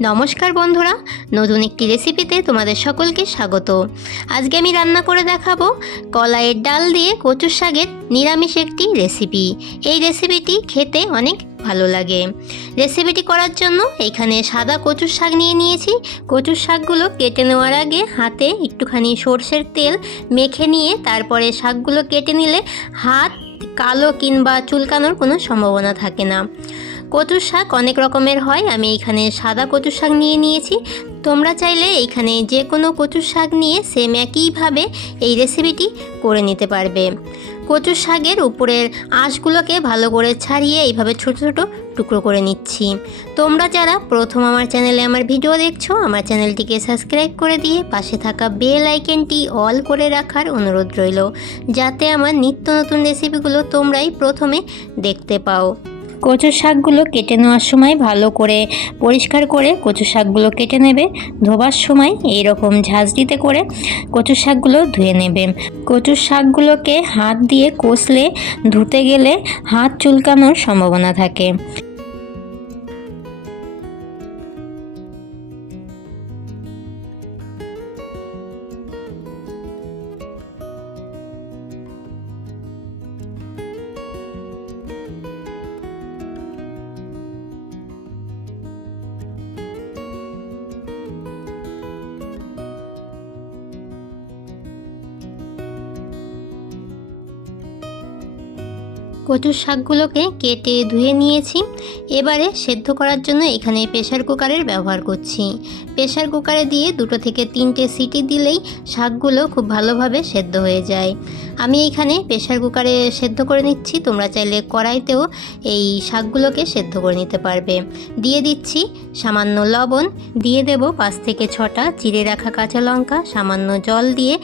নমস্কার বন্ধুরা, নতুন একটি রেসিপিতে তোমাদের সকলকে স্বাগত। আজকে আমি রান্না করে দেখাবো কলাইয়ের ডাল দিয়ে কচুর শাকের নিরামিষ একটি রেসিপি এই রেসিপিটি খেতে অনেক ভালো লাগে। রেসিপিটি করার জন্য এখানে সাদা কচুর শাক নিয়ে নিয়েছি। কচুর শাকগুলো কেটে নেওয়ার আগে হাতে একটুখানি সর্ষের তেল মেখে নিয়ে তারপরে শাকগুলো কেটে নিলে হাত কালো কিংবা চুলকানোর কোনো সম্ভাবনা থাকে না। কচুর শাক অনেক রকমের হয়, আমি এখানে সাদা কচু শাক নিয়ে নিয়েছি। তোমরা চাইলে এইখানে যে কোনো কচুর শাক নিয়ে সেম একইভাবে এই রেসিপিটি করে নিতে পারবে। কচুর শাকের উপরের আঁশগুলোকে ভালো করে ছাড়িয়ে এইভাবে ছোট ছোট টুকরো করে নিচ্ছি। তোমরা যারা প্রথম আমার চ্যানেলে আমার ভিডিও দেখছ, আমার চ্যানেলটিকে সাবস্ক্রাইব করে দিয়ে পাশে থাকা বেল আইকনটি অল করে রাখার অনুরোধ রইল, যাতে আমার নিত্য নতুন রেসিপিগুলো তোমরাই প্রথমে দেখতে পাও। কচুর শাকগুলো কেটে নেওয়ার সময় ভালো করে পরিষ্কার করে কচু শাকগুলো কেটে নেবে। ধোবার সময় এই রকম ঝাঁঝরিতে করে কচু শাকগুলো ধুয়ে নেবে। কচু শাকগুলোকে হাত দিয়ে কষলে ধুতে গেলে হাত চুলকানোর সম্ভাবনা থাকে। কচুর শাকগুলোকে কেটে ধুয়ে নিয়েছি। এবারে সেদ্ধ করার জন্য এখানে প্রেশার কুকারের ব্যবহার করছি। প্রেশার কুকারে দিয়ে দুটো থেকে তিনটে সিটি দিলেই শাকগুলো খুব ভালোভাবে সেদ্ধ হয়ে যায়। আমি এখানে প্রেশার কুকারে সেদ্ধ করে নিচ্ছি। তোমরা চাইলে কড়াইতেও এই শাকগুলোকে সেদ্ধ করে নিতে পারবে। দিয়ে দিচ্ছি সামান্য লবণ। দিয়ে দেব পাঁচ থেকে ছটা চিড়ে রাখা কাঁচা লঙ্কা। সামান্য জল দিয়ে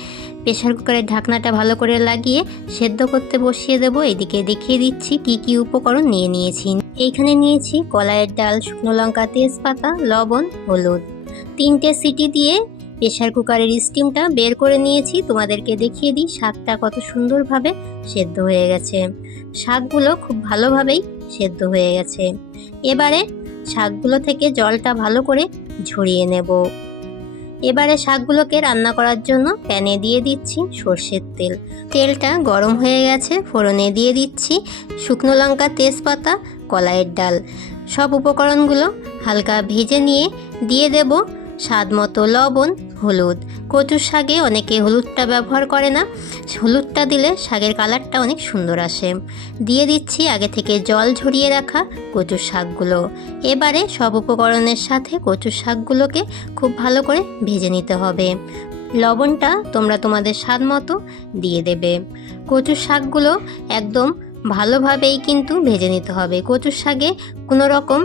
প্রেশার কুকারের ঢাকনাটা ভালো করে লাগিয়ে সেদ্ধ করতে বসিয়ে দেব। এদিকে দেখিয়ে দিচ্ছি কি কি উপকরণ নিয়ে নিয়েছি। এইখানে নিয়েছি কলাইয়ের ডাল, শুকনো লঙ্কা, তেজপাতা, লবণ, হলুদ। তিনটে সিটি দিয়ে প্রেশার কুকারের স্টিমটা বের করে নিয়েছি। তোমাদেরকে দেখিয়ে দিই শাকটা কত সুন্দরভাবে সেদ্ধ হয়ে গেছে। শাকগুলো খুব ভালোভাবেই সেদ্ধ হয়ে গেছে। এবারে শাকগুলো থেকে জলটা ভালো করে ঝরিয়ে নেব। এবারে শাকগুলোকে রান্না করার জন্য প্যানে দিয়ে দিচ্ছি সর্ষের তেল। তেলটা গরম হয়ে গেছে, ফোড়নে দিয়ে দিচ্ছি শুকনো লঙ্কা, তেজপাতা, কলাইয়ের ডাল। সব উপকরণগুলো হালকা ভেজে নিয়ে দিয়ে দেব স্বাদ মতো লবণ, হলুদ। কচুর শাকে অনেকে হলুদটা ব্যবহার করে না। হলুদটা দিলে শাকের কালারটা অনেক সুন্দর আসে। দিয়ে দিচ্ছি আগে থেকে জল ঝরিয়ে রাখা কচুর শাকগুলো। এবারে সব উপকরণের সাথে কচুর শাকগুলোকে খুব ভালো করে ভেজে নিতে হবে। লবণটা তোমরা তোমাদের স্বাদ মতো দিয়ে দেবে। কচুর শাকগুলো একদম ভালোভাবেই কিন্তু ভেজে নিতে হবে। কচুর শাকে কোনো রকম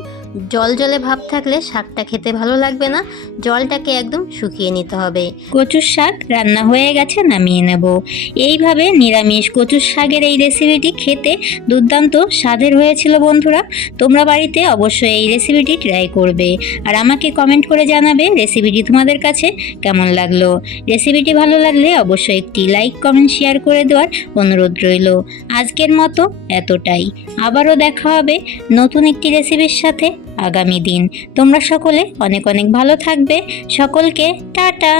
জল জলে ভাব থাকলে শাকটা খেতে ভালো লাগবে না। জলটাকে একদম শুকিয়ে নিতে হবে। কচুর শাক রান্না হয়ে গেছে, নামিয়ে নেব। এইভাবে নিরামিষ কচুর শাকের এই রেসিপিটি খেতে দুর্দান্ত স্বাদের হয়েছিল বন্ধুরা। তোমরা বাড়িতে অবশ্যই এই রেসিপিটি ট্রাই করবে। আর আমাকে কমেন্ট করে জানাবে রেসিপিটি তোমাদের কাছে কেমন লাগল। রেসিপিটি ভালো লাগলে অবশ্যই একটি লাইক কমেন্ট শেয়ার করে দেওয়ার অনুরোধ রইল। আজকের মতো এতটাই। আবারও দেখা হবে নতুন একটি রেসিপির সাথে আগামী দিন। তোমরা সকলে অনেক অনেক ভালো থাকবে। সকলকে টাটা।